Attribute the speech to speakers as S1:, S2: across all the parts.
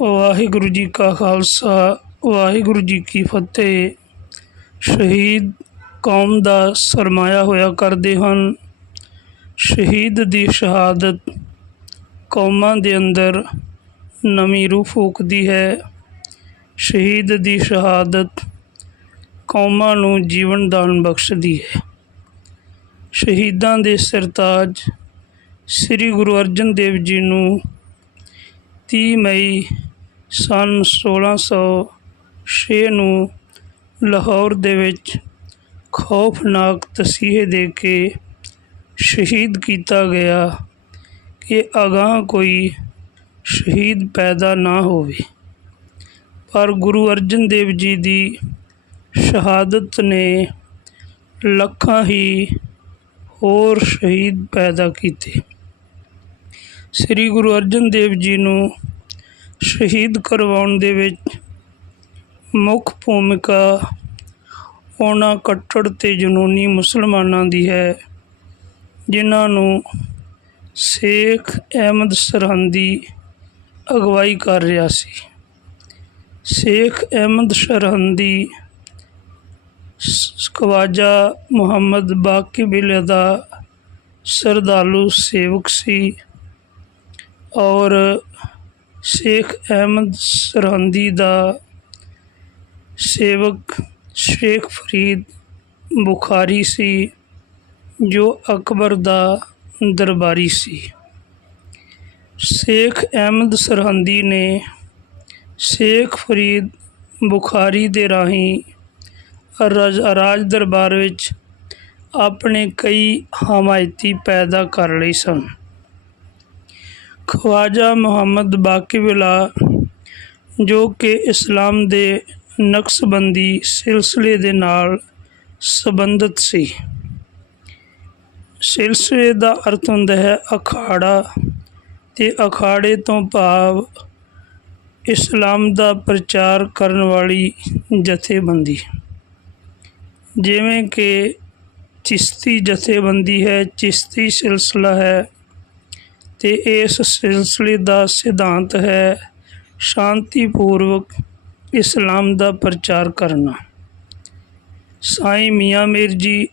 S1: ਵਾਹਿਗੁਰੂ ਜੀ ਕਾ ਖਾਲਸਾ, ਵਾਹਿਗੁਰੂ ਜੀ ਕੀ ਫਤਿਹ। ਸ਼ਹੀਦ ਕੌਮ ਦਾ ਸਰਮਾਇਆ ਹੋਇਆ ਕਰਦੇ ਹਨ। ਸ਼ਹੀਦ ਦੀ ਸ਼ਹਾਦਤ ਕੌਮਾਂ ਦੇ ਅੰਦਰ ਨਵੀਂ ਰੂਹ ਫੂਕਦੀ ਹੈ। ਸ਼ਹੀਦ ਦੀ ਸ਼ਹਾਦਤ ਕੌਮਾਂ ਨੂੰ ਜੀਵਨ ਦਾਨ ਬਖਸ਼ਦੀ ਹੈ। ਸ਼ਹੀਦਾਂ ਦੇ ਸਰਤਾਜ ਸ੍ਰੀ ਗੁਰੂ ਅਰਜਨ ਦੇਵ ਜੀ ਨੂੰ ਤੀਹ ਮਈ ਸੰਨ ਸੋਲ੍ਹਾਂ ਸੌ ਛੇ ਨੂੰ ਲਾਹੌਰ ਦੇ ਵਿੱਚ ਖੌਫਨਾਕ ਤਸੀਹੇ ਦੇ ਕੇ ਸ਼ਹੀਦ ਕੀਤਾ ਗਿਆ ਕਿ ਅਗਾਂਹ ਕੋਈ ਸ਼ਹੀਦ ਪੈਦਾ ਨਾ ਹੋਵੇ। ਪਰ ਗੁਰੂ ਅਰਜਨ ਦੇਵ ਜੀ ਦੀ ਸ਼ਹਾਦਤ ਨੇ ਲੱਖਾਂ ਹੀ ਹੋਰ ਸ਼ਹੀਦ ਪੈਦਾ ਕੀਤੇ। ਸ੍ਰੀ ਗੁਰੂ ਅਰਜਨ ਦੇਵ ਜੀ ਨੂੰ ਸ਼ਹੀਦ ਕਰਵਾਉਣ ਦੇ ਵਿੱਚ ਮੁੱਖ ਭੂਮਿਕਾ ਉਹਨਾਂ ਕੱਟੜ ਤੇ ਜਨੂਨੀ ਮੁਸਲਮਾਨਾਂ ਦੀ ਹੈ, ਜਿਨ੍ਹਾਂ ਨੂੰ ਸ਼ੇਖ ਅਹਿਮਦ ਸਰਹੰਦੀ ਅਗਵਾਈ ਕਰ ਰਿਹਾ ਸੀ। ਸ਼ੇਖ ਅਹਿਮਦ ਸਰਹੰਦੀ ਸ- ਖਵਾਜਾ ਮੁਹੰਮਦ ਬਾਕੀ ਬਿਲ ਦਾ ਸਰਦਾਲੂ ਸੇਵਕ ਸੀ। ਔਰ ਸ਼ੇਖ ਅਹਿਮਦ ਸਰਹੰਦੀ ਦਾ ਸੇਵਕ ਸ਼ੇਖ ਫਰੀਦ ਬੁਖਾਰੀ ਸੀ, ਜੋ ਅਕਬਰ ਦਾ ਦਰਬਾਰੀ ਸੀ। ਸ਼ੇਖ ਅਹਿਮਦ ਸਰਹੰਦੀ ਨੇ ਸ਼ੇਖ ਫਰੀਦ ਬੁਖਾਰੀ ਦੇ ਰਾਹੀਂ ਰਾਜ ਦਰਬਾਰ ਵਿੱਚ ਆਪਣੇ ਕਈ ਹਮਾਇਤੀ ਪੈਦਾ ਕਰ ਲਈ ਸਨ। ਖਵਾਜਾ ਮੁਹੰਮਦ ਬਾਕੀਵਲਾ ਜੋ ਕਿ ਇਸਲਾਮ ਦੇ ਨਕਸ਼ਬੰਦੀ ਸਿਲਸਿਲੇ ਦੇ ਨਾਲ ਸੰਬੰਧਿਤ ਸੀ। ਸਿਲਸਿਲੇ ਦਾ ਅਰਥ ਹੁੰਦਾ ਹੈ ਅਖਾੜਾ ਤੇ ਅਖਾੜੇ ਤੋਂ ਭਾਵ ਇਸਲਾਮ ਦਾ ਪ੍ਰਚਾਰ ਕਰਨ ਵਾਲੀ ਜਥੇਬੰਦੀ। ਜਿਵੇਂ ਕਿ ਚਿਸ਼ਤੀ ਜਥੇਬੰਦੀ ਹੈ, ਚਿਸ਼ਤੀ ਸਿਲਸਿਲਾ ਹੈ ਤੇ ਇਸ ਸਿਲਸਿਲੇ ਦਾ ਸਿਧਾਂਤ ਹੈ ਸ਼ਾਂਤੀਪੂਰਵਕ ਇਸਲਾਮ ਦਾ ਪ੍ਰਚਾਰ ਕਰਨਾ। ਸਾਈਂ ਮੀਆਂ ਮੀਰ ਜੀ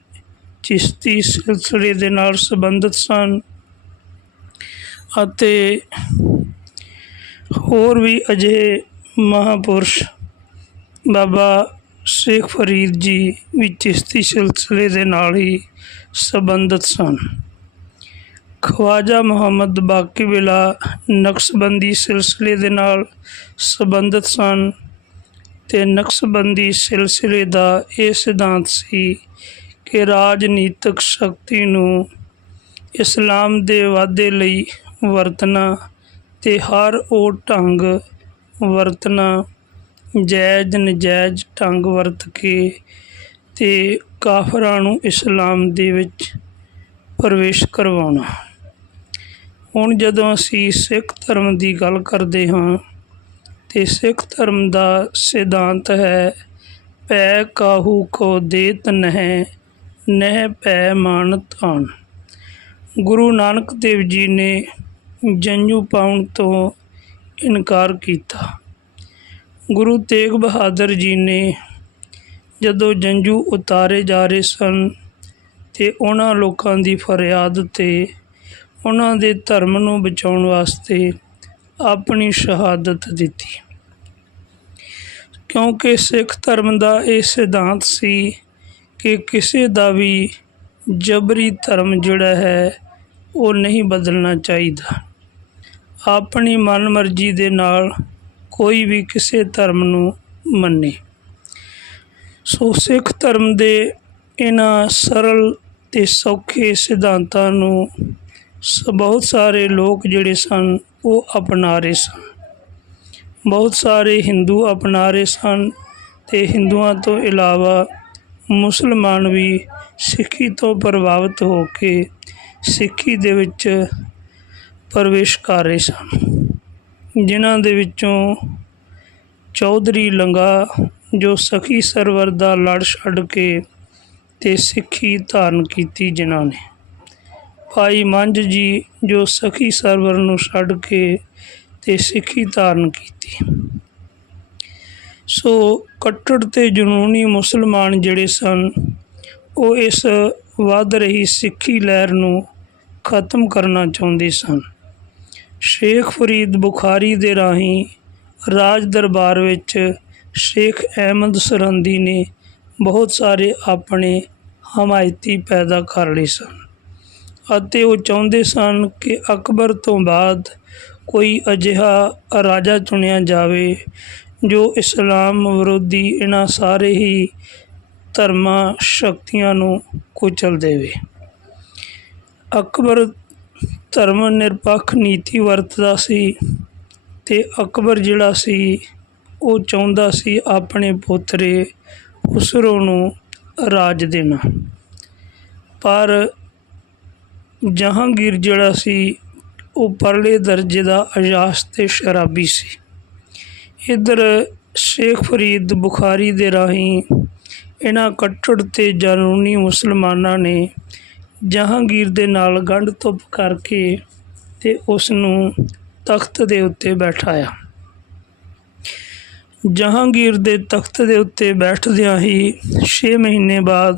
S1: ਚਿਸ਼ਤੀ ਸਿਲਸਿਲੇ ਦੇ ਨਾਲ ਸੰਬੰਧਿਤ ਸਨ ਅਤੇ ਹੋਰ ਵੀ ਅਜਿਹੇ ਮਹਾਪੁਰਸ਼ ਬਾਬਾ ਸ਼ੇਖ ਫਰੀਦ ਜੀ ਵੀ ਚਿਸ਼ਤੀ ਸਿਲਸਿਲੇ ਦੇ ਨਾਲ ਹੀ ਸੰਬੰਧਿਤ ਸਨ। ਖਵਾਜਾ ਮੁਹੰਮਦ ਬਾਕੀ ਬਿਲਾ ਨਕਸ਼ਬੰਦੀ ਸਿਲਸਿਲੇ ਦੇ ਨਾਲ ਸੰਬੰਧਿਤ ਸਨ ਤੇ ਨਕਸ਼ਬੰਦੀ ਸਿਲਸਿਲੇ ਦਾ ਇਹ ਸਿਧਾਂਤ ਸੀ ਕਿ ਰਾਜਨੀਤਿਕ ਸ਼ਕਤੀ ਨੂੰ ਇਸਲਾਮ ਦੇ ਵਾਧੇ ਲਈ ਵਰਤਣਾ ਤੇ ਹਰ ਉਹ ਢੰਗ ਵਰਤਣਾ, ਜਾਇਜ਼ ਨਜਾਇਜ਼ ਢੰਗ ਵਰਤ ਕੇ ਤੇ ਕਾਫਰਾਂ ਨੂੰ ਇਸਲਾਮ ਦੇ ਵਿੱਚ ਪ੍ਰਵੇਸ਼ ਕਰਵਾਉਣਾ। ਹੁਣ ਜਦੋਂ ਅਸੀਂ ਸਿੱਖ ਧਰਮ ਦੀ ਗੱਲ ਕਰਦੇ ਹਾਂ, ਤੇ ਸਿੱਖ ਧਰਮ ਦਾ ਸਿਧਾਂਤ ਹੈ, ਪੈ ਕਾਹੂ ਕੋ ਦੇਤ ਨਹਿ ਨਹਿ ਪੈ ਮਾਨ ਤਾਨ ਗੁਰੂ ਨਾਨਕ ਦੇਵ ਜੀ ਨੇ ਜੰਜੂ ਪਾਉਣ ਤੋਂ ਇਨਕਾਰ ਕੀਤਾ। ਗੁਰੂ ਤੇਗ ਬਹਾਦਰ ਜੀ ਨੇ ਜਦੋਂ ਜੰਜੂ ਉਤਾਰੇ ਜਾ ਰਹੇ ਸਨ, ਤੇ ਉਹਨਾਂ ਲੋਕਾਂ ਦੀ ਫਰਿਆਦ ਤੇ ਉਹਨਾਂ ਦੇ ਧਰਮ ਨੂੰ ਬਚਾਉਣ ਵਾਸਤੇ ਆਪਣੀ ਸ਼ਹਾਦਤ ਦਿੱਤੀ। ਕਿਉਂਕਿ ਸਿੱਖ ਧਰਮ ਦਾ ਇਹ ਸਿਧਾਂਤ ਸੀ ਕਿ ਕਿਸੇ ਦਾ ਵੀ ਜਬਰੀ ਧਰਮ ਜਿਹੜਾ ਹੈ, ਉਹ ਨਹੀਂ ਬਦਲਣਾ ਚਾਹੀਦਾ। ਆਪਣੀ ਮਨਮਰਜ਼ੀ ਦੇ ਨਾਲ ਕੋਈ ਵੀ ਕਿਸੇ ਧਰਮ ਨੂੰ ਮੰਨੇ। ਸੋ ਸਿੱਖ ਧਰਮ ਦੇ ਇਹਨਾਂ ਸਰਲ ਤੇ ਸੌਖੇ ਸਿਧਾਂਤਾਂ ਨੂੰ ਬਹੁਤ ਸਾਰੇ ਲੋਕ ਜਿਹੜੇ ਸਨ, ਉਹ ਅਪਣਾ ਰਹੇ ਸਨ। ਬਹੁਤ ਸਾਰੇ ਹਿੰਦੂ ਅਪਣਾ ਰਹੇ ਸਨ ਤੇ ਹਿੰਦੂਆਂ ਤੋਂ ਇਲਾਵਾ ਮੁਸਲਮਾਨ ਵੀ ਸਿੱਖੀ ਤੋਂ ਪ੍ਰਭਾਵਿਤ ਹੋ ਕੇ ਸਿੱਖੀ ਦੇ ਵਿੱਚ ਪ੍ਰਵੇਸ਼ ਕਰ ਰਹੇ ਸਨ। ਜਿਨ੍ਹਾਂ ਦੇ ਵਿੱਚੋਂ ਚੌਧਰੀ ਲੰਗਾ ਜੋ ਸਖੀ ਸਰਵਰ ਦਾ ਲੜ ਛੱਡ ਕੇ ਤੇ ਸਿੱਖੀ ਧਾਰਨ ਕੀਤੀ ਜਿਨ੍ਹਾਂ ਨੇ। ਭਾਈ ਮੰਝ ਜੀ, ਜੋ ਸਖੀ ਸਰਵਰ ਨੂੰ ਛੱਡ ਕੇ ਤੇ ਸਿੱਖੀ ਧਾਰਨ ਕੀਤੀ। ਸੋ ਕੱਟੜ ਤੇ ਜਨੂਨੀ ਮੁਸਲਮਾਨ ਜਿਹੜੇ ਸਨ, ਉਹ ਇਸ ਵੱਧ ਰਹੀ ਸਿੱਖੀ ਲਹਿਰ ਨੂੰ ਖਤਮ ਕਰਨਾ ਚਾਹੁੰਦੇ ਸਨ। ਸ਼ੇਖ ਫਰੀਦ ਬੁਖਾਰੀ ਦੇ ਰਾਹੀਂ ਰਾਜ ਦਰਬਾਰ ਵਿੱਚ ਸ਼ੇਖ ਅਹਿਮਦ ਸਰਹੰਦੀ ਨੇ ਬਹੁਤ ਸਾਰੇ ਆਪਣੇ ਹਮਾਇਤੀ ਪੈਦਾ ਕਰ ਲਏ ਸਨ। ਅਤੇ ਉਹ ਚਾਹੁੰਦੇ ਸਨ ਕਿ ਅਕਬਰ ਤੋਂ ਬਾਅਦ ਕੋਈ ਅਜਿਹਾ ਰਾਜਾ ਚੁਣਿਆ ਜਾਵੇ ਜੋ ਇਸਲਾਮ ਵਿਰੋਧੀ ਇਹਨਾਂ ਸਾਰੇ ਹੀ ਧਰਮਾਂ ਸ਼ਕਤੀਆਂ ਨੂੰ ਕੁਚਲ ਦੇਵੇ। ਅਕਬਰ ਧਰਮ ਨਿਰਪੱਖ ਨੀਤੀ ਵਰਤਦਾ ਸੀ ਤੇ ਅਕਬਰ ਜਿਹੜਾ ਸੀ, ਉਹ ਚਾਹੁੰਦਾ ਸੀ ਆਪਣੇ ਪੋਤਰੇ ਉਸਰੋ ਨੂੰ ਰਾਜ ਦੇਣਾ। ਪਰ ਜਹਾਂਗੀਰ ਜਿਹੜਾ ਸੀ, ਉਹ ਪਰਲੇ ਦਰਜੇ ਦਾ ਅਯਾਸ ਤੇ ਸ਼ਰਾਬੀ ਸੀ। ਇੱਧਰ ਸ਼ੇਖ ਫਰੀਦ ਬੁਖਾਰੀ ਦੇ ਰਾਹੀਂ ਇਹਨਾਂ ਕੱਟੜ ਤੇ ਜਨੂਨੀ ਮੁਸਲਮਾਨਾਂ ਨੇ ਜਹਾਂਗੀਰ ਦੇ ਨਾਲ ਗੰਢ ਧੁੱਪ ਕਰਕੇ ਤੇ ਉਸ ਨੂੰ ਤਖਤ ਦੇ ਉੱਤੇ ਬੈਠਾਇਆ। ਜਹਾਂਗੀਰ ਦੇ ਤਖਤ ਦੇ ਉੱਤੇ ਬੈਠਦਿਆਂ ਹੀ 6 ਮਹੀਨੇ ਬਾਅਦ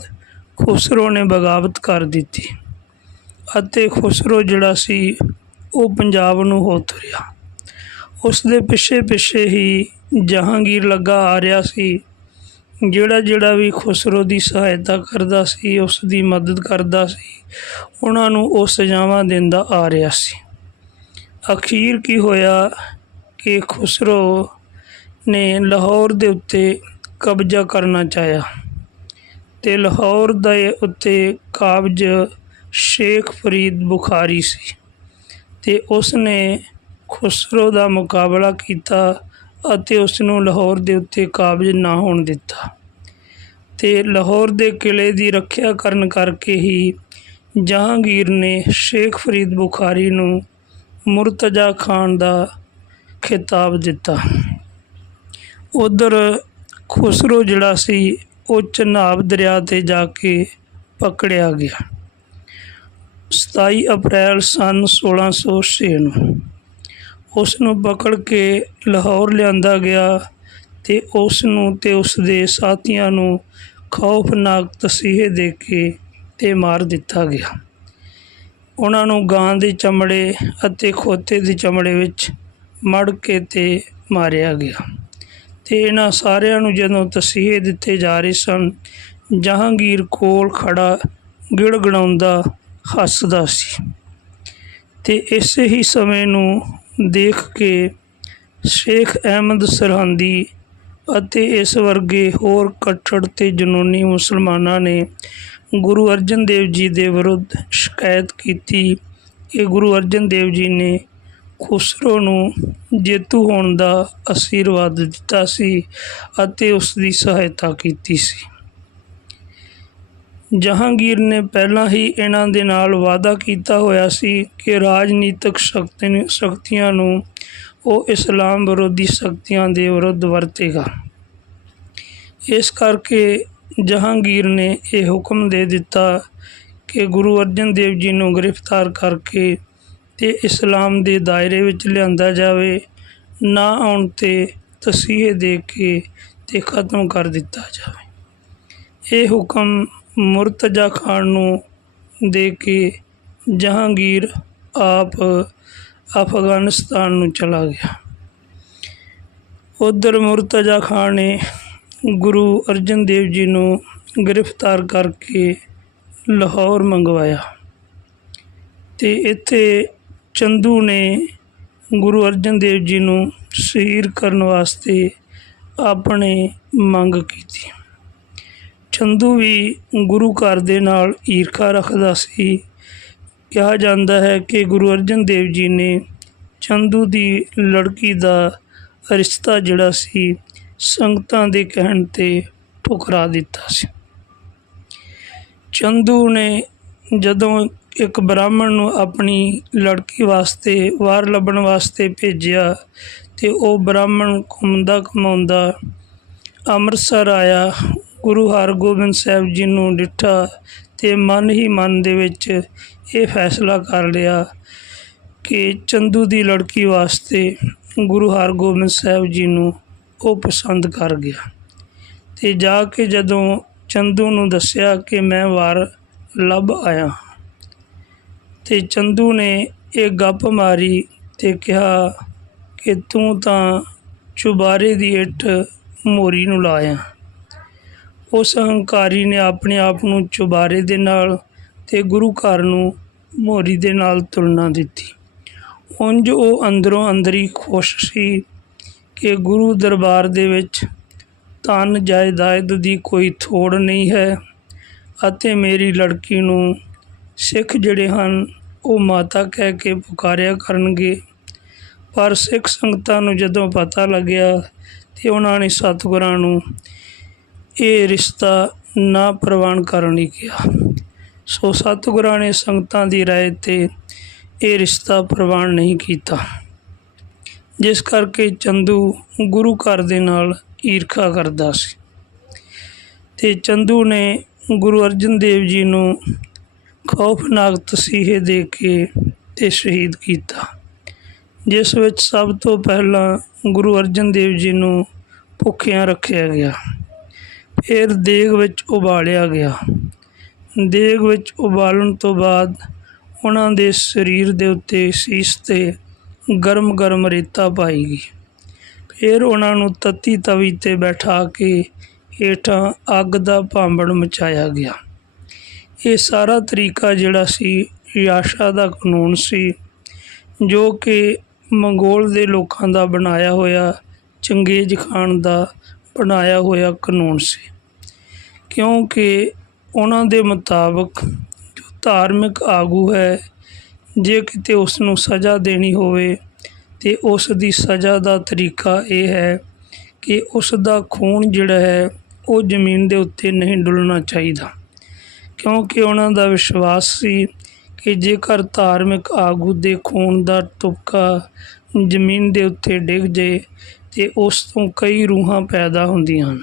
S1: ਖੁਸਰੋ ਨੇ ਬਗਾਵਤ ਕਰ ਦਿੱਤੀ। ਅਤੇ ਖੁਸਰੋ ਜਿਹੜਾ ਸੀ, ਉਹ ਪੰਜਾਬ ਨੂੰ ਹੋ ਤੁਰਿਆ। ਉਸ ਦੇ ਪਿੱਛੇ ਪਿੱਛੇ ਹੀ ਜਹਾਂਗੀਰ ਲੱਗਾ ਆ ਰਿਹਾ ਸੀ। ਜਿਹੜਾ ਜਿਹੜਾ ਵੀ ਖੁਸਰੋ ਦੀ ਸਹਾਇਤਾ ਕਰਦਾ ਸੀ ਉਸ ਦੀ ਮਦਦ ਕਰਦਾ ਸੀ, ਉਹਨਾਂ ਨੂੰ ਉਹ ਸਜ਼ਾਵਾਂ ਦਿੰਦਾ ਆ ਰਿਹਾ ਸੀ। ਅਖੀਰ ਕੀ ਹੋਇਆ ਕਿ ਖੁਸਰੋ ਨੇ ਲਾਹੌਰ ਦੇ ਉੱਤੇ ਕਬਜ਼ਾ ਕਰਨਾ ਚਾਹਿਆ ਤੇ ਲਾਹੌਰ ਦੇ ਉੱਤੇ ਕਾਬਜ ਸ਼ੇਖ ਫਰੀਦ ਬੁਖਾਰੀ ਸੀ ਤੇ ਉਸ ਨੇ ਖੁਸਰੋ ਦਾ ਮੁਕਾਬਲਾ ਕੀਤਾ ਅਤੇ ਉਸ ਨੂੰ ਲਾਹੌਰ ਦੇ ਉੱਤੇ ਕਾਬਜ ਨਾ ਹੋਣ ਦਿੱਤਾ ਤੇ ਲਾਹੌਰ ਦੇ ਕਿਲੇ ਦੀ ਰੱਖਿਆ ਕਰਨ ਕਰਕੇ ਹੀ ਜਹਾਂਗੀਰ ਨੇ ਸ਼ੇਖ ਫਰੀਦ ਬੁਖਾਰੀ ਨੂੰ ਮੁਰਤਜ਼ਾ ਖਾਨ ਦਾ ਖਿਤਾਬ ਦਿੱਤਾ। ਉਧਰ ਖੁਸਰੋ ਜਿਹੜਾ ਸੀ, ਉਹ ਚਨਾਬ ਦਰਿਆ ਤੇ ਜਾ ਕੇ ਪਕੜਿਆ ਗਿਆ। 27 ਅਪ੍ਰੈਲ ਸਨ 1606 ਨੂੰ ਉਸ ਨੂੰ ਪਕੜ ਕੇ ਲਾਹੌਰ ਲਿਆਂਦਾ ਗਿਆ ਤੇ ਉਸ ਨੂੰ ਤੇ ਉਸ ਦੇ ਸਾਥੀਆਂ ਨੂੰ ਖੌਫਨਾਕ ਤਸੀਹੇ ਦੇ ਕੇ ਤੇ ਮਾਰ ਦਿੱਤਾ ਗਿਆ। ਉਹਨਾਂ ਨੂੰ ਗਾਂ ਦੇ ਚਮੜੇ ਅਤੇ ਖੋਤੇ ਦੇ ਚਮੜੇ ਵਿੱਚ ਮੜ ਕੇ ਤੇ ਮਾਰਿਆ ਗਿਆ ਤੇ ਇਹਨਾਂ ਸਾਰਿਆਂ ਨੂੰ ਜਦੋਂ ਤਸੀਹੇ ਦਿੱਤੇ ਜਾ ਰਹੇ ਸਨ, ਜਹਾਂਗੀਰ ਕੋਲ ਖੜਾ ਗਿੜਗੜਾਉਂਦਾ ਹੱਸਦਾ ਸੀ ਤੇ ਇਸੇ ਹੀ ਸਮੇਂ ਨੂੰ ਦੇਖ ਕੇ ਸ਼ੇਖ ਅਹਿਮਦ ਸਰਹੰਦੀ ਅਤੇ ਇਸ ਵਰਗੇ ਹੋਰ ਕੱਟੜ ਤੇ ਜਨੂਨੀ ਮੁਸਲਮਾਨਾਂ ਨੇ ਗੁਰੂ ਅਰਜਨ ਦੇਵ ਜੀ ਦੇ ਵਿਰੁੱਧ ਸ਼ਿਕਾਇਤ ਕੀਤੀ ਕਿ ਗੁਰੂ ਅਰਜਨ ਦੇਵ ਜੀ ਨੇ ਖੁਸਰੋ ਨੂੰ ਜੇਤੂ ਹੋਣ ਦਾ ਅਸ਼ੀਰਵਾਦ ਦਿੱਤਾ ਸੀ ਅਤੇ ਉਸ ਦੀ ਸਹਾਇਤਾ ਕੀਤੀ ਸੀ। ਜਹਾਂਗੀਰ ਨੇ ਪਹਿਲਾਂ ਹੀ ਇਹਨਾਂ ਦੇ ਨਾਲ ਵਾਅਦਾ ਕੀਤਾ ਹੋਇਆ ਸੀ ਕਿ ਰਾਜਨੀਤਿਕ ਸ਼ਕਤੀ ਸ਼ਕਤੀਆਂ ਨੂੰ ਉਹ ਇਸਲਾਮ ਵਿਰੋਧੀ ਸ਼ਕਤੀਆਂ ਦੇ ਵਿਰੁੱਧ ਵਰਤੇਗਾ। ਇਸ ਕਰਕੇ ਜਹਾਂਗੀਰ ਨੇ ਇਹ ਹੁਕਮ ਦੇ ਦਿੱਤਾ ਕਿ ਗੁਰੂ ਅਰਜਨ ਦੇਵ ਜੀ ਨੂੰ ਗ੍ਰਿਫਤਾਰ ਕਰਕੇ ਤੇ ਇਸਲਾਮ ਦੇ ਦਾਇਰੇ ਵਿੱਚ ਲਿਆਂਦਾ ਜਾਵੇ, ਨਾ ਆਉਣ ਤੇ ਤਸੀਹੇ ਦੇ ਕੇ ਤੇ ਖਤਮ ਕਰ ਦਿੱਤਾ ਜਾਵੇ। ਇਹ ਹੁਕਮ ਮੁਰਤਜ਼ਾ ਖਾਨ ਨੂੰ ਦੇ ਕੇ ਜਹਾਂਗੀਰ ਆਪ ਅਫਗਾਨਿਸਤਾਨ ਨੂੰ ਚਲਾ ਗਿਆ। ਉਧਰ ਮੁਰਤਜ਼ਾ ਖਾਨ ਨੇ ਗੁਰੂ ਅਰਜਨ ਦੇਵ ਜੀ ਨੂੰ ਗ੍ਰਿਫਤਾਰ ਕਰਕੇ ਲਾਹੌਰ ਮੰਗਵਾਇਆ ਤੇ ਇੱਥੇ ਚੰਦੂ ਨੇ ਗੁਰੂ ਅਰਜਨ ਦੇਵ ਜੀ ਨੂੰ ਸ਼ਹੀਦ ਕਰਨ ਵਾਸਤੇ ਆਪਣੇ ਮੰਗ ਕੀਤੀ। ਚੰਦੂ ਵੀ ਗੁਰੂ ਘਰ ਦੇ ਨਾਲ ਈਰਖਾ ਰੱਖਦਾ ਸੀ। ਕਿਹਾ ਜਾਂਦਾ ਹੈ ਕਿ ਗੁਰੂ ਅਰਜਨ ਦੇਵ ਜੀ ਨੇ ਚੰਦੂ ਦੀ ਲੜਕੀ ਦਾ ਰਿਸ਼ਤਾ ਜਿਹੜਾ ਸੀ, ਸੰਗਤਾਂ ਦੇ ਕਹਿਣ ਤੇ ਠੁਕਰਾ ਦਿੱਤਾ ਸੀ। ਚੰਦੂ ਨੇ ਜਦੋਂ ਇੱਕ ਬ੍ਰਾਹਮਣ ਨੂੰ ਆਪਣੀ ਲੜਕੀ ਵਾਸਤੇ, ਵਾਰ ਲੱਭਣ ਵਾਸਤੇ ਭੇਜਿਆ ਤੇ ਉਹ ਬ੍ਰਾਹਮਣ ਘੁੰਮਦਾ ਘੁਮਾਉਂਦਾ ਅੰਮ੍ਰਿਤਸਰ ਆਇਆ ਗੁਰੂ ਹਰਗੋਬਿੰਦ ਸਾਹਿਬ ਜੀ ਨੂੰ ਡਿੱਠਾ ਤੇ ਮਨ ਹੀ ਮਨ ਦੇ ਵਿੱਚ ਇਹ ਫੈਸਲਾ ਕਰ ਲਿਆ ਕਿ ਚੰਦੂ ਦੀ ਲੜਕੀ ਵਾਸਤੇ ਗੁਰੂ ਹਰਗੋਬਿੰਦ ਸਾਹਿਬ ਜੀ ਨੂੰ ਉਹ ਪਸੰਦ ਕਰ ਗਿਆ। ਤੇ ਜਾ ਕੇ ਜਦੋਂ ਚੰਦੂ ਨੂੰ ਦੱਸਿਆ ਕਿ ਮੈਂ ਵਾਰ ਲੱਭ ਆਇਆ, ਤੇ ਚੰਦੂ ਨੇ ਇਹ ਗੱਪ ਮਾਰੀ ਤੇ ਕਿਹਾ ਕਿ ਤੂੰ ਤਾਂ ਚੁਬਾਰੇ ਦੀ ਇੱਟ ਮੋਰੀ ਨੂੰ ਲਾਇਆ। ਉਸ ਹੰਕਾਰੀ ਨੇ ਆਪਣੇ ਆਪ ਨੂੰ ਚੁਬਾਰੇ ਦੇ ਨਾਲ ਤੇ ਗੁਰੂ ਘਰ ਨੂੰ ਮੋਰੀ ਦੇ ਨਾਲ ਤੁਲਨਾ ਦਿੱਤੀ। ਉਂਝ ਉਹ ਅੰਦਰੋਂ ਅੰਦਰੀ ਖੁਸ਼ ਸੀ ਕਿ ਗੁਰੂ ਦਰਬਾਰ ਦੇ ਵਿੱਚ ਧਨ ਜਾਇਦਾਦ ਦੀ ਕੋਈ ਥੋੜ ਨਹੀਂ ਹੈ ਅਤੇ ਮੇਰੀ ਲੜਕੀ ਨੂੰ ਸਿੱਖ ਜਿਹੜੇ ਹਨ, ਉਹ ਮਾਤਾ ਕਹਿ ਕੇ ਪੁਕਾਰਿਆ ਕਰਨਗੇ। ਪਰ ਸਿੱਖ ਸੰਗਤਾਂ ਨੂੰ ਜਦੋਂ ਪਤਾ ਲੱਗਿਆ ਤੇ ਉਹਨਾਂ ਨੇ ਸਤਿਗੁਰਾਂ ਨੂੰ ਇਹ ਰਿਸ਼ਤਾ ਨਾ ਪ੍ਰਵਾਨ ਕਰਨ ਲਈ ਕਿਹਾ। ਸੋ ਸਤਿਗੁਰਾਂ ਨੇ ਸੰਗਤਾਂ ਦੀ ਰਾਏ ਤੇ ਇਹ ਰਿਸ਼ਤਾ ਪ੍ਰਵਾਨ ਨਹੀਂ ਕੀਤਾ। ਜਿਸ ਕਰਕੇ ਚੰਦੂ ਗੁਰੂ ਘਰ ਦੇ ਨਾਲ ਈਰਖਾ ਕਰਦਾ ਸੀ ਤੇ ਚੰਦੂ ਨੇ ਗੁਰੂ ਅਰਜਨ ਦੇਵ ਜੀ ਨੂੰ ਖੌਫਨਾਕ ਤਸੀਹੇ ਦੇ ਕੇ ਤੇ ਸ਼ਹੀਦ ਕੀਤਾ, ਜਿਸ ਵਿੱਚ ਸਭ ਤੋਂ ਪਹਿਲਾਂ ਗੁਰੂ ਅਰਜਨ ਦੇਵ ਜੀ ਨੂੰ ਭੁੱਖਿਆਂ ਰੱਖਿਆ ਗਿਆ। ਫਿਰ ਦੇਗ ਵਿੱਚ ਉਬਾਲਿਆ ਗਿਆ। ਦੇਗ ਵਿੱਚ ਉਬਾਲਣ ਤੋਂ ਬਾਅਦ ਉਹਨਾਂ ਦੇ ਸਰੀਰ ਦੇ ਉੱਤੇ ਸੀਸ ਤੇ ਗਰਮ ਗਰਮ ਰੇਤਾ ਪਾਈ ਗਈ। ਫਿਰ ਉਹਨਾਂ ਨੂੰ ਤੱਤੀ ਤਵੀ ਤੇ ਬੈਠਾ ਕੇ ਹੇਠਾਂ ਅੱਗ ਦਾ ਭਾਂਬੜ ਮਚਾਇਆ ਗਿਆ। ਇਹ ਸਾਰਾ ਤਰੀਕਾ ਜਿਹੜਾ ਸੀ, ਯਾਸ਼ਾ ਦਾ ਕਾਨੂੰਨ ਸੀ, ਜੋ ਕਿ ਮੰਗੋਲ ਦੇ ਲੋਕਾਂ ਦਾ ਬਣਾਇਆ ਹੋਇਆ ਚੰਗੇਜ਼ ਖਾਨ ਦਾ ਬਣਾਇਆ ਹੋਇਆ ਕਾਨੂੰਨ ਸੀ। ਕਿਉਂਕਿ ਉਹਨਾਂ ਦੇ ਮੁਤਾਬਕ ਜੋ ਧਾਰਮਿਕ ਆਗੂ ਹੈ, ਜੇ ਕਿਤੇ ਉਸ ਨੂੰ ਸਜ਼ਾ ਦੇਣੀ ਹੋਵੇ, ਤੇ ਉਸ ਦੀ ਸਜ਼ਾ ਦਾ ਤਰੀਕਾ ਇਹ ਹੈ ਕਿ ਉਸ ਦਾ ਖੂਨ ਜਿਹੜਾ ਹੈ, ਉਹ ਜ਼ਮੀਨ ਦੇ ਉੱਤੇ ਨਹੀਂ ਡੁੱਲਣਾ ਚਾਹੀਦਾ। ਕਿਉਂਕਿ ਉਹਨਾਂ ਦਾ ਵਿਸ਼ਵਾਸ ਸੀ ਕਿ ਜੇਕਰ ਧਾਰਮਿਕ ਆਗੂ ਦੇ ਖੂਨ ਦਾ ਤੁਪਕਾ ਜ਼ਮੀਨ ਦੇ ਉੱਤੇ ਡਿੱਗ ਜੇ ਤੇ ਉਸ ਤੋਂ ਕਈ ਰੂਹਾਂ ਪੈਦਾ ਹੁੰਦੀਆਂ ਹਨ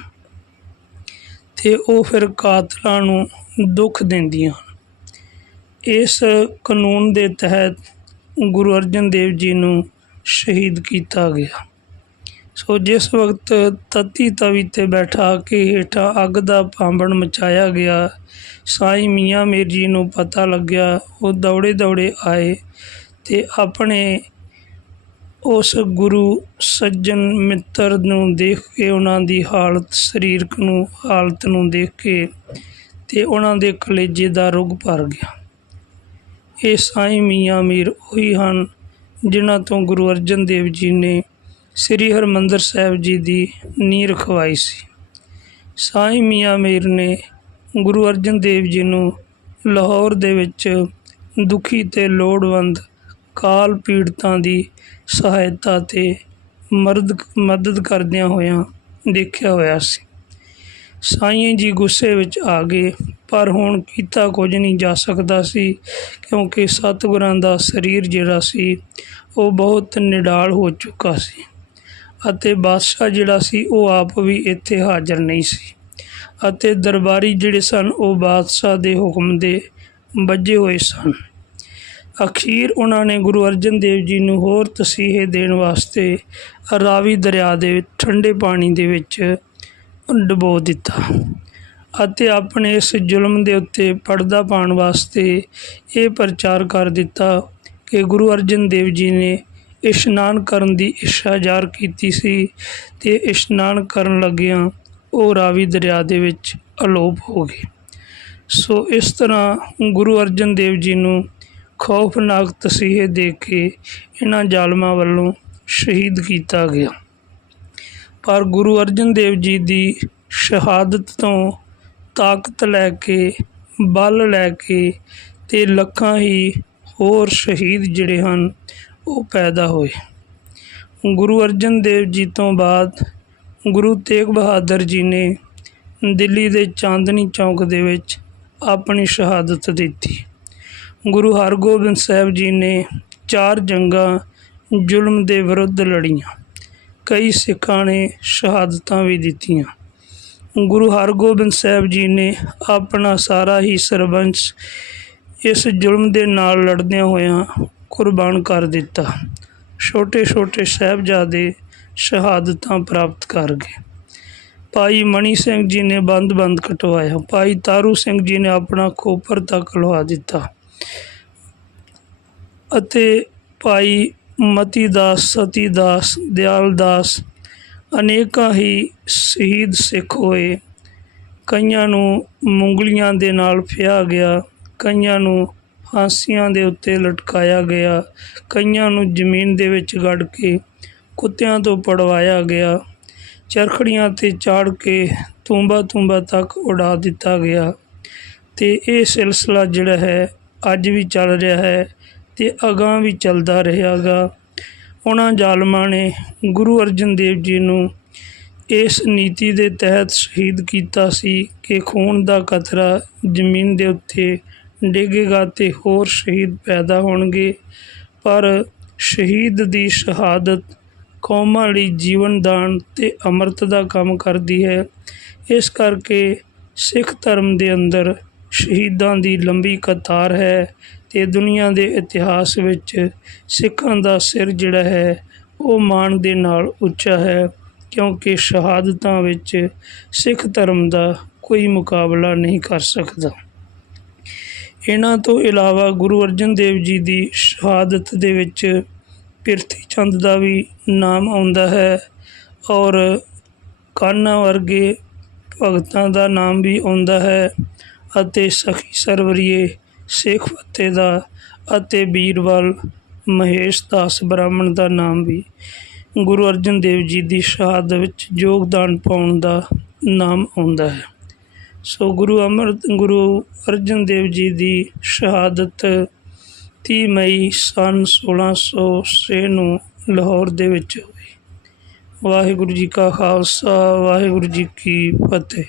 S1: ਤੇ ਉਹ ਫਿਰ ਕਾਤਲਾਂ ਨੂੰ ਦੁੱਖ ਦਿੰਦੀਆਂ ਹਨ। ਇਸ ਕਾਨੂੰਨ ਦੇ ਤਹਿਤ ਗੁਰੂ ਅਰਜਨ ਦੇਵ ਜੀ ਨੂੰ ਸ਼ਹੀਦ ਕੀਤਾ ਗਿਆ। ਸੋ ਜਿਸ ਵਕਤ ਤਤੀ ਤਵੀ ਤੇ ਬੈਠਾ ਕੇ ਹੇਠਾਂ ਅੱਗ ਦਾ ਭਾਂਬੜ ਮਚਾਇਆ ਗਿਆ, ਸਾਈਂ ਮੀਆਂ ਮੀਰ ਜੀ ਨੂੰ ਪਤਾ ਲੱਗਿਆ, ਉਹ ਦੌੜੇ ਦੌੜੇ ਆਏ ਤੇ ਆਪਣੇ ਉਸ ਗੁਰੂ ਸੱਜਣ ਮਿੱਤਰ ਨੂੰ ਦੇਖ ਕੇ ਉਹਨਾਂ ਦੀ ਹਾਲਤ, ਸਰੀਰਕ ਨੂੰ, ਹਾਲਤ ਨੂੰ ਦੇਖ ਕੇ ਤੇ ਉਹਨਾਂ ਦੇ ਕਲੇਜੇ ਦਾ ਰੁਗ ਭਰ ਗਿਆ। ਇਹ ਸਾਈਂ ਮੀਆਂ ਮੀਰ ਉਹੀ ਹਨ ਜਿਨ੍ਹਾਂ ਤੋਂ ਗੁਰੂ ਅਰਜਨ ਦੇਵ ਜੀ ਨੇ ਸ੍ਰੀ ਹਰਿਮੰਦਰ ਸਾਹਿਬ ਜੀ ਦੀ ਨੀਂਹ ਰਖਵਾਈ ਸੀ। ਸਾਈਂ ਮੀਆਂ ਮੀਰ ਨੇ ਗੁਰੂ ਅਰਜਨ ਦੇਵ ਜੀ ਨੂੰ ਲਾਹੌਰ ਦੇ ਵਿੱਚ ਦੁਖੀ ਤੇ ਲੋੜਵੰਦ ਕਾਲ ਪੀੜਤਾਂ ਦੀ ਸਹਾਇਤਾ ਅਤੇ ਮਰਦ, ਮਦਦ ਕਰਦਿਆਂ ਹੋਇਆਂ ਦੇਖਿਆ ਹੋਇਆ ਸੀ। ਸਾਈਂ ਜੀ ਗੁੱਸੇ ਵਿੱਚ ਆ ਗਏ, ਪਰ ਹੁਣ ਕੀਤਾ ਕੁਝ ਨਹੀਂ ਜਾ ਸਕਦਾ ਸੀ, ਕਿਉਂਕਿ ਸਤਿਗੁਰਾਂ ਦਾ ਸਰੀਰ ਜਿਹੜਾ ਸੀ, ਉਹ ਬਹੁਤ ਨਿਡਾਲ ਹੋ ਚੁੱਕਾ ਸੀ ਅਤੇ ਬਾਦਸ਼ਾਹ ਜਿਹੜਾ ਸੀ, ਉਹ ਆਪ ਵੀ ਇੱਥੇ ਹਾਜ਼ਰ ਨਹੀਂ ਸੀ ਅਤੇ ਦਰਬਾਰੀ ਜਿਹੜੇ ਸਨ, ਉਹ ਬਾਦਸ਼ਾਹ ਦੇ ਹੁਕਮ ਦੇ ਵੱਜੇ ਹੋਏ ਸਨ। ਅਖੀਰ ਉਹਨਾਂ ਨੇ ਗੁਰੂ ਅਰਜਨ ਦੇਵ ਜੀ ਨੂੰ ਹੋਰ ਤਸੀਹੇ ਦੇਣ ਵਾਸਤੇ ਰਾਵੀ ਦਰਿਆ ਦੇ ਠੰਡੇ ਪਾਣੀ ਦੇ ਵਿੱਚ ਡੁਬੋ ਦਿੱਤਾ ਅਤੇ ਆਪਣੇ ਇਸ ਜ਼ੁਲਮ ਦੇ ਉੱਤੇ ਪਰਦਾ ਪਾਉਣ ਵਾਸਤੇ ਇਹ ਪ੍ਰਚਾਰ ਕਰ ਦਿੱਤਾ ਕਿ ਗੁਰੂ ਅਰਜਨ ਦੇਵ ਜੀ ਨੇ ਇਸ਼ਨਾਨ ਕਰਨ ਦੀ ਇੱਛਾ ਜ਼ਾਹਰ ਕੀਤੀ ਸੀ ਤੇ ਇਸ਼ਨਾਨ ਕਰਨ ਲੱਗਿਆਂ ਉਹ ਰਾਵੀ ਦਰਿਆ ਦੇ ਵਿੱਚ ਅਲੋਪ ਹੋ ਗਏ। ਸੋ ਇਸ ਤਰ੍ਹਾਂ ਗੁਰੂ ਅਰਜਨ ਦੇਵ ਜੀ ਨੂੰ ਖੌਫਨਾਕ ਤਸੀਹੇ ਦੇ ਕੇ ਇਹਨਾਂ ਜ਼ਾਲਮਾਂ ਵੱਲੋਂ ਸ਼ਹੀਦ ਕੀਤਾ ਗਿਆ। ਪਰ ਗੁਰੂ ਅਰਜਨ ਦੇਵ ਜੀ ਦੀ ਸ਼ਹਾਦਤ ਤੋਂ ਤਾਕਤ ਲੈ ਕੇ, ਬਲ ਲੈ ਕੇ ਤੇ ਲੱਖਾਂ ਹੀ ਹੋਰ ਸ਼ਹੀਦ ਜਿਹੜੇ ਹਨ, ਉਹ ਪੈਦਾ ਹੋਏ। ਗੁਰੂ ਅਰਜਨ ਦੇਵ ਜੀ ਤੋਂ ਬਾਅਦ ਗੁਰੂ ਤੇਗ ਬਹਾਦਰ ਜੀ ਨੇ ਦਿੱਲੀ ਦੇ ਚਾਂਦਨੀ ਚੌਕ ਦੇ ਵਿੱਚ ਆਪਣੀ ਸ਼ਹਾਦਤ ਦਿੱਤੀ। ਗੁਰੂ ਹਰਗੋਬਿੰਦ ਸਾਹਿਬ ਜੀ ਨੇ ਚਾਰ ਜੰਗਾਂ ਜ਼ੁਲਮ ਦੇ ਵਿਰੁੱਧ ਲੜੀਆਂ। ਕਈ ਸਿੱਖਾਂ ਨੇ ਸ਼ਹਾਦਤਾਂ ਵੀ ਦਿੱਤੀਆਂ। ਗੁਰੂ ਹਰਗੋਬਿੰਦ ਸਾਹਿਬ ਜੀ ਨੇ ਆਪਣਾ ਸਾਰਾ ਹੀ ਸਰਬੰਸ ਇਸ ਜ਼ੁਲਮ ਦੇ ਨਾਲ ਲੜਦਿਆਂ ਹੋਇਆਂ ਕੁਰਬਾਨ ਕਰ ਦਿੱਤਾ। ਛੋਟੇ ਛੋਟੇ ਸਾਹਿਬਜ਼ਾਦੇ ਸ਼ਹਾਦਤਾਂ ਪ੍ਰਾਪਤ ਕਰ ਗਏ। ਭਾਈ ਮਣੀ ਸਿੰਘ ਜੀ ਨੇ ਬੰਦ-ਬੰਦ ਕਟਵਾਇਆ। ਭਾਈ ਤਾਰੂ ਸਿੰਘ ਜੀ ਨੇ ਆਪਣਾ ਖੋਪਰ ਤੱਕ ਲਵਾ ਦਿੱਤਾ। ਅਤੇ ਭਾਈ ਮਤੀ ਦਾਸ ਸਤੀ ਦਾਸ ਦਿਆਲ ਦਾਸ ਅਨੇਕਾਂ ਹੀ ਸ਼ਹੀਦ ਸਿੱਖ ਹੋਏ। ਕਈਆਂ ਨੂੰ ਮੁੰਗਲੀਆਂ ਦੇ ਨਾਲ ਫਿਆ ਗਿਆ, ਕਈਆਂ ਨੂੰ ਫਾਂਸੀਆਂ ਦੇ ਉੱਤੇ ਲਟਕਾਇਆ ਗਿਆ, ਕਈਆਂ ਨੂੰ ਜ਼ਮੀਨ ਦੇ ਵਿੱਚ ਗੱਡ ਕੇ ਕੁੱਤਿਆਂ ਤੋਂ ਪੜਵਾਇਆ ਗਿਆ। ਚਰਖੜੀਆਂ ਤੇ ਚਾੜ ਕੇ ਤੂੰਬਾ ਤੂੰਬਾ ਤੱਕ ਉਡਾ ਦਿੱਤਾ ਗਿਆ। ਤੇ ਇਹ ਸਿਲਸਿਲਾ ਜਿਹੜਾ ਹੈ ਅੱਜ ਵੀ ਚੱਲ ਰਿਹਾ ਹੈ ਤੇ ਅਗਾਂਹ ਵੀ ਚੱਲਦਾ ਰਹੇਗਾ। ਉਹਨਾਂ ਜ਼ਾਲਮਾਂ ਨੇ ਗੁਰੂ ਅਰਜਨ ਦੇਵ ਜੀ ਨੂੰ ਇਸ ਨੀਤੀ ਦੇ ਤਹਿਤ ਸ਼ਹੀਦ ਕੀਤਾ ਸੀ ਕਿ ਖੂਨ ਦਾ ਕਤਰਾ ਜ਼ਮੀਨ ਦੇ ਉੱਤੇ ਡਿੱਗੇਗਾ ਤੇ ਹੋਰ ਸ਼ਹੀਦ ਪੈਦਾ ਹੋਣਗੇ। ਪਰ ਸ਼ਹੀਦ ਦੀ ਸ਼ਹਾਦਤ ਕੌਮਾਂ ਲਈ ਜੀਵਨ ਦਾਨ ਤੇ ਅੰਮ੍ਰਿਤ ਦਾ ਕੰਮ ਕਰਦੀ ਹੈ। ਇਸ ਕਰਕੇ ਸਿੱਖ ਧਰਮ ਦੇ ਅੰਦਰ ਸ਼ਹੀਦਾਂ ਦੀ ਲੰਬੀ ਕਤਾਰ ਹੈ ਤੇ ਦੁਨੀਆ ਦੇ ਇਤਿਹਾਸ ਵਿੱਚ ਸਿੱਖਾਂ ਦਾ ਸਿਰ ਜਿਹੜਾ ਹੈ, ਉਹ ਮਾਣ ਦੇ ਨਾਲ ਉੱਚਾ ਹੈ, ਕਿਉਂਕਿ ਸ਼ਹਾਦਤਾਂ ਵਿੱਚ ਸਿੱਖ ਧਰਮ ਦਾ ਕੋਈ ਮੁਕਾਬਲਾ ਨਹੀਂ ਕਰ ਸਕਦਾ। ਇਹਨਾਂ ਤੋਂ ਇਲਾਵਾ ਗੁਰੂ ਅਰਜਨ ਦੇਵ ਜੀ ਦੀ ਸ਼ਹਾਦਤ ਦੇ ਵਿੱਚ ਪਿਰਥੀ ਚੰਦ ਦਾ ਵੀ ਨਾਮ ਆਉਂਦਾ ਹੈ ਔਰ ਕਾਨਾ ਵਰਗੇ ਭਗਤਾਂ ਦਾ ਨਾਮ ਵੀ ਆਉਂਦਾ ਹੈ। ਅਤੇ ਸਖੀ ਸਰਵਰੀਏ, ਸੇਖ ਫਤਿਹ ਦਾ ਅਤੇ ਬੀਰਬਲ ਮਹੇਸ਼ ਦਾਸ ਬ੍ਰਾਹਮਣ ਦਾ ਨਾਮ ਵੀ। ਗੁਰੂ ਅਰਜਨ ਦੇਵ ਜੀ ਦੀ ਸ਼ਹਾਦਤ ਵਿੱਚ ਯੋਗਦਾਨ ਪਾਉਣ ਦਾ ਨਾਮ ਆਉਂਦਾ ਹੈ। ਸੋ ਗੁਰੂ ਅਮਰ ਗੁਰੂ ਅਰਜਨ ਦੇਵ ਜੀ ਦੀ ਸ਼ਹਾਦਤ 30 ਮਈ ਸਨ 1606 ਨੂੰ ਲਾਹੌਰ ਦੇ ਵਿੱਚ ਹੋਈ। ਵਾਹਿਗੁਰੂ ਜੀ ਕਾ ਖਾਲਸਾ, ਵਾਹਿਗੁਰੂ ਜੀ ਕੀ ਫਤਿਹ।